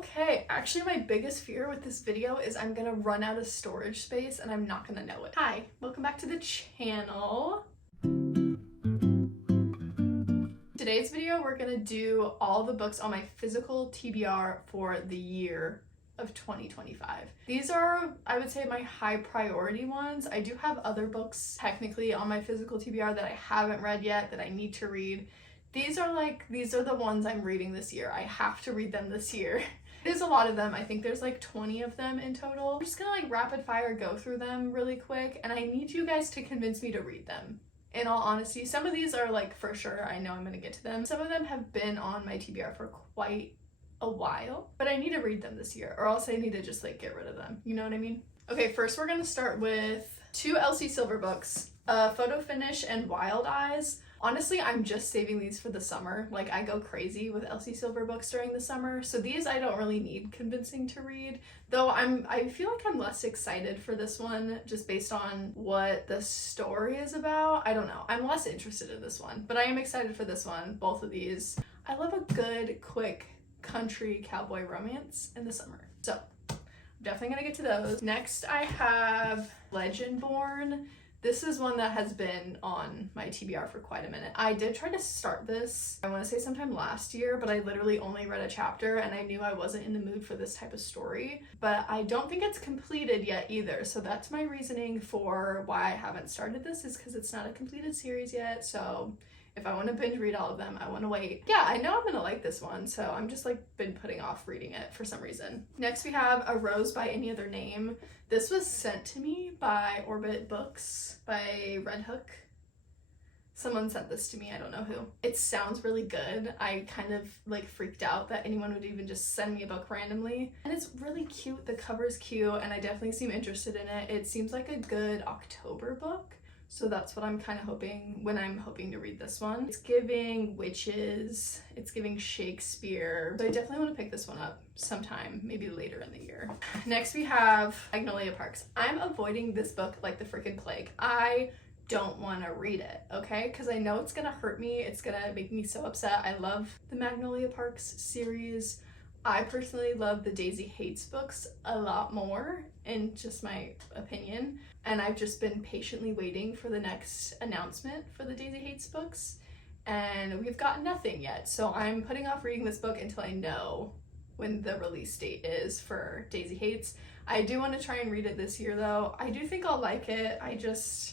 Okay, actually my biggest fear with this video is I'm gonna run out of storage space and I'm not gonna know it. Hi, welcome back to the channel. Today's video, we're gonna do all the books on my physical TBR for the year of 2025. These are, I would say, my high priority ones. I do have other books technically on my physical TBR that I haven't read yet that I need to read. These are the ones I'm reading this year. I have to read them this year. There's a lot of them. I think there's like 20 of them in total. I'm just gonna like rapid fire go through them really quick, and I need you guys to convince me to read them. In all honesty, some of these are like for sure, I know I'm gonna get to them. Some of them have been on my TBR for quite a while, but I need to read them this year or else I need to just like get rid of them. You know what I mean? Okay, first we're gonna start with two Elsie Silver books, Photo Finish and Wild Eyes. Honestly, I'm just saving these for the summer. Like, I go crazy with Elsie Silver books during the summer, so these I don't really need convincing to read. Though I feel like I'm less excited for this one just based on what the story is about. I don't know. I'm less interested in this one, but I am excited for this one, both of these. I love a good, quick country cowboy romance in the summer. So, I'm definitely gonna get to those. Next, I have Legendborn. This is one that has been on my TBR for quite a minute. I did try to start this, I want to say sometime last year, but I literally only read a chapter and I knew I wasn't in the mood for this type of story. But I don't think it's completed yet either, so that's my reasoning for why I haven't started this, is because it's not a completed series yet. So if I want to binge read all of them, I want to wait. Yeah, I know I'm gonna like this one, so I'm just like been putting off reading it for some reason. Next we have A Rose by Any Other Name. This was sent to me by Orbit Books by Red Hook. Someone sent this to me, I don't know who. It sounds really good. I kind of like freaked out that anyone would even just send me a book randomly. And it's really cute, the cover's cute, and I definitely seem interested in it. It seems like a good October book. So that's what I'm kind of hoping when I'm hoping to read this one. It's giving witches, it's giving Shakespeare. So I definitely want to pick this one up sometime, maybe later in the year. Next we have Magnolia Parks. I'm avoiding this book like the freaking plague. I don't want to read it, okay? Because I know it's gonna hurt me. It's gonna make me so upset. I love the Magnolia Parks series. I personally love the Daisy Hates books a lot more, in just my opinion, and I've just been patiently waiting for the next announcement for the Daisy Hates books, and we've got nothing yet. So I'm putting off reading this book until I know when the release date is for Daisy Hates. I do want to try and read it this year though. I do think I'll like it.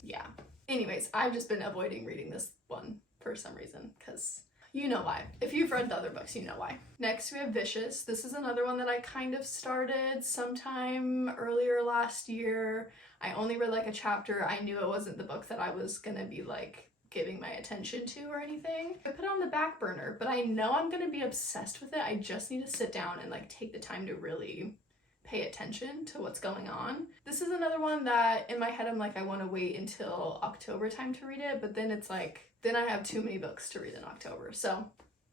Yeah. Anyways, I've just been avoiding reading this one for some reason, because you know why. If you've read the other books, you know why. Next, we have Vicious. This is another one that I kind of started sometime earlier last year. I only read like a chapter. I knew it wasn't the book that I was gonna be like giving my attention to or anything. I put it on the back burner, but I know I'm gonna be obsessed with it. I just need to sit down and like take the time to really pay attention to what's going on. This is another one that in my head I'm like, I want to wait until October time to read it, but then it's like, then I have too many books to read in October. So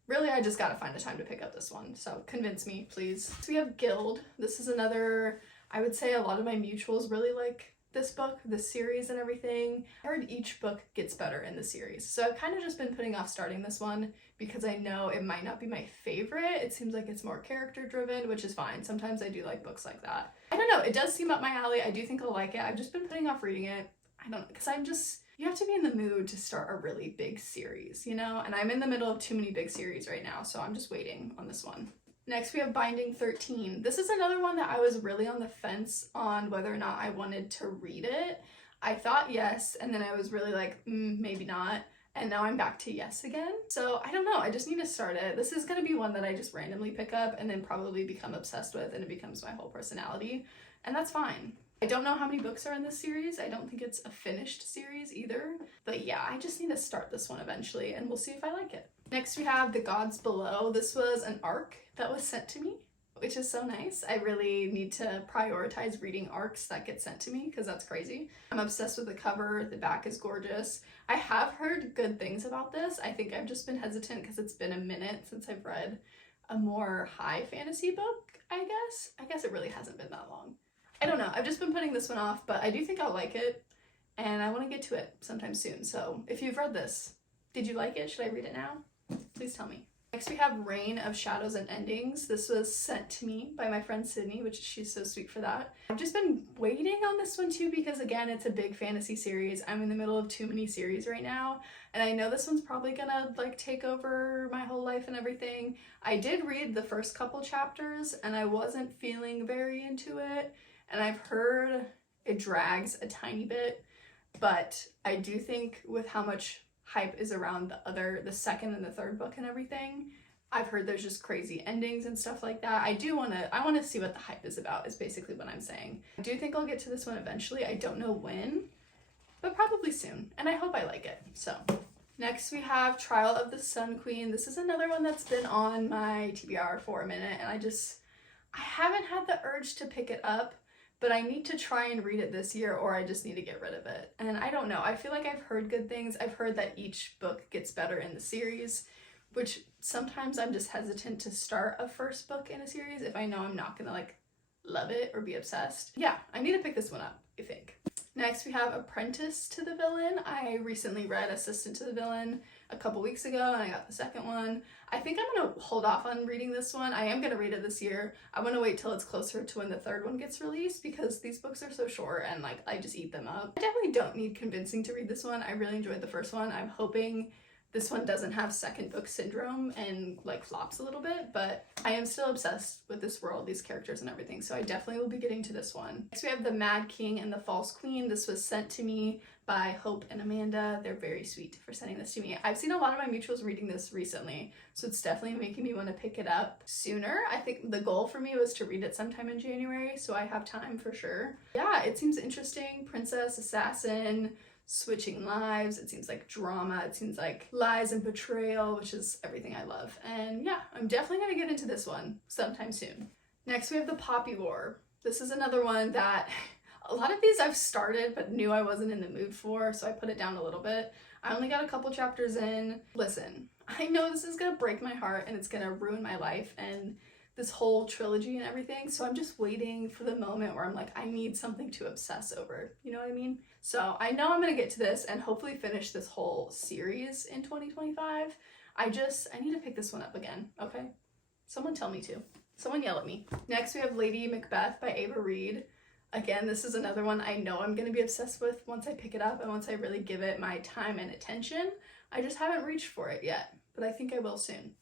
really I just gotta find a time to pick up this one. So convince me, please. So we have Guild. This is another, I would say a lot of my mutuals really like this book, this series and everything. I heard each book gets better in the series. So I've kind of just been putting off starting this one because I know it might not be my favorite. It seems like it's more character driven, which is fine. Sometimes I do like books like that. I don't know, it does seem up my alley. I do think I'll like it. I've just been putting off reading it. I don't know, because you have to be in the mood to start a really big series, you know? And I'm in the middle of too many big series right now, so I'm just waiting on this one. Next we have Binding 13. This is another one that I was really on the fence on whether or not I wanted to read it. I thought yes, and then I was really like, maybe not. And now I'm back to yes again. So I don't know, I just need to start it. This is gonna be one that I just randomly pick up and then probably become obsessed with, and it becomes my whole personality. And that's fine. I don't know how many books are in this series. I don't think it's a finished series either. But yeah, I just need to start this one eventually and we'll see if I like it. Next we have The Gods Below. This was an arc that was sent to me, which is so nice. I really need to prioritize reading arcs that get sent to me because that's crazy. I'm obsessed with the cover. The back is gorgeous. I have heard good things about this. I think I've just been hesitant because it's been a minute since I've read a more high fantasy book, I guess. I guess it really hasn't been that long. I don't know, I've just been putting this one off, but I do think I'll like it, and I want to get to it sometime soon. So if you've read this, did you like it? Should I read it now? Please tell me. Next we have Reign of Shadows and Endings. This was sent to me by my friend Sydney, which she's so sweet for that. I've just been waiting on this one too because again, it's a big fantasy series. I'm in the middle of too many series right now, and I know this one's probably gonna like take over my whole life and everything. I did read the first couple chapters and I wasn't feeling very into it, and I've heard it drags a tiny bit, but I do think with how much hype is around the second and the third book and everything, I've heard there's just crazy endings and stuff like that. I want to see what the hype is about, is basically what I'm saying. I do think I'll get to this one eventually. I don't know when, but probably soon, and I hope I like it. So next we have Trial of the Sun Queen. This is another one that's been on my TBR for a minute, and I haven't had the urge to pick it up, but I need to try and read it this year, or I just need to get rid of it. And I don't know, I feel like I've heard good things. I've heard that each book gets better in the series, which sometimes I'm just hesitant to start a first book in a series if I know I'm not gonna like love it or be obsessed. Yeah, I need to pick this one up, I think. Next we have Apprentice to the Villain. I recently read Assistant to the Villain a couple weeks ago, and I got the second one. I think I'm gonna hold off on reading this one. I am gonna read it this year. I want to wait till it's closer to when the third one gets released because these books are so short and like I just eat them up. I definitely don't need convincing to read this one. I really enjoyed the first one. I'm hoping this one doesn't have second book syndrome and like flops a little bit, but I am still obsessed with this world, these characters and everything, so I definitely will be getting to this one. Next we have The Mad King and the False Queen. This was sent to me by Hope and Amanda. They're very sweet for sending this to me. I've seen a lot of my mutuals reading this recently, so it's definitely making me want to pick it up sooner. I think the goal for me was to read it sometime in January, so I have time for sure. Yeah, it seems interesting. Princess, assassin, switching lives. It seems like drama. It seems like lies and betrayal, which is everything I love. And yeah, I'm definitely gonna get into this one sometime soon. Next we have The Poppy War. This is another one that a lot of these I've started but knew I wasn't in the mood for, so I put it down a little bit. I only got a couple chapters in. Listen, I know this is gonna break my heart and it's gonna ruin my life and this whole trilogy and everything, so I'm just waiting for the moment where I'm like, I need something to obsess over, you know what I mean? So I know I'm gonna get to this and hopefully finish this whole series in 2025. I need to pick this one up again, okay? Someone tell me to. Someone yell at me. Next we have Lady Macbeth by Ava Reed. Again, this is another one I know I'm gonna be obsessed with once I pick it up and once I really give it my time and attention. I just haven't reached for it yet, but I think I will soon.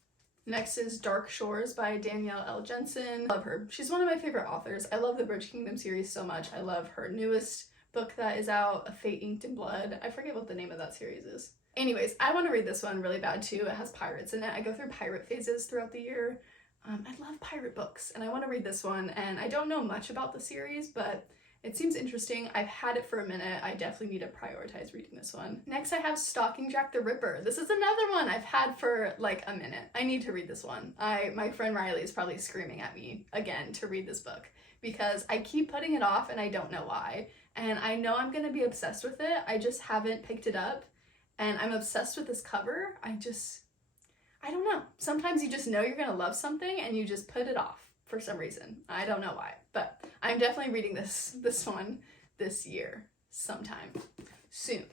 Next is Dark Shores by Danielle L. Jensen. Love her. She's one of my favorite authors. I love the Bridge Kingdom series so much. I love her newest book that is out, A Fate Inked in Blood. I forget what the name of that series is. Anyways, I want to read this one really bad too. It has pirates in it. I go through pirate phases throughout the year. I love pirate books and I want to read this one, and I don't know much about the series, but it seems interesting. I've had it for a minute. I definitely need to prioritize reading this one. Next I have Stalking Jack the Ripper. This is another one I've had for like a minute. I need to read this one. My friend Riley is probably screaming at me again to read this book because I keep putting it off and I don't know why. And I know I'm gonna be obsessed with it. I just haven't picked it up, and I'm obsessed with this cover. I don't know. Sometimes you just know you're gonna love something and you just put it off for some reason. I don't know why, but I'm definitely reading this one this year sometime soon.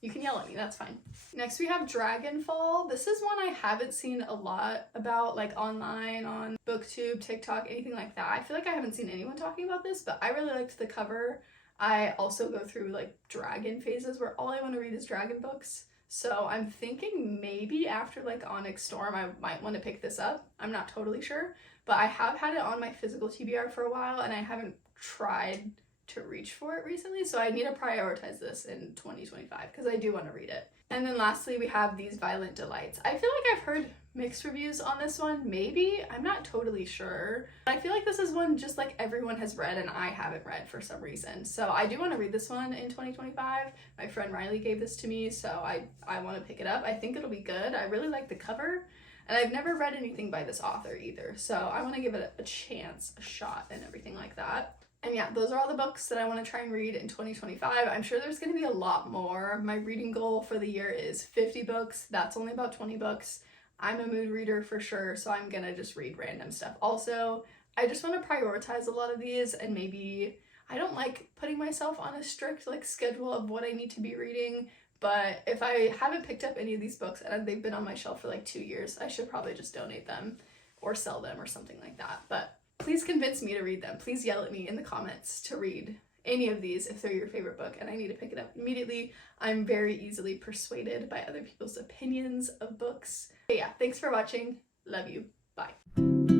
You can yell at me, that's fine. Next we have Dragonfall. This is one I haven't seen a lot about, like online, on BookTube, TikTok, anything like that. I feel like I haven't seen anyone talking about this, but I really liked the cover. I also go through like dragon phases where all I want to read is dragon books. So I'm thinking maybe after like Onyx Storm, I might want to pick this up. I'm not totally sure, but I have had it on my physical TBR for a while and I haven't tried to reach for it recently. So I need to prioritize this in 2025 because I do want to read it. And then lastly, we have These Violent Delights. I feel like I've heard mixed reviews on this one, maybe. I'm not totally sure. I feel like this is one just like everyone has read and I haven't read for some reason. So I do want to read this one in 2025. My friend Riley gave this to me, so I want to pick it up. I think it'll be good. I really like the cover, and I've never read anything by this author either. So I want to give it a chance, a shot, and everything like that. And yeah, those are all the books that I want to try and read in 2025. I'm sure there's going to be a lot more. My reading goal for the year is 50 books. That's only about 20 books. I'm a mood reader for sure, so I'm going to just read random stuff. Also, I just want to prioritize a lot of these, and maybe I don't like putting myself on a strict like schedule of what I need to be reading, But if I haven't picked up any of these books and they've been on my shelf for like 2 years, I should probably just donate them or sell them or something like that. But please convince me to read them. Please yell at me in the comments to read any of these if they're your favorite book and I need to pick it up immediately. I'm very easily persuaded by other people's opinions of books. But yeah, thanks for watching. Love you. Bye.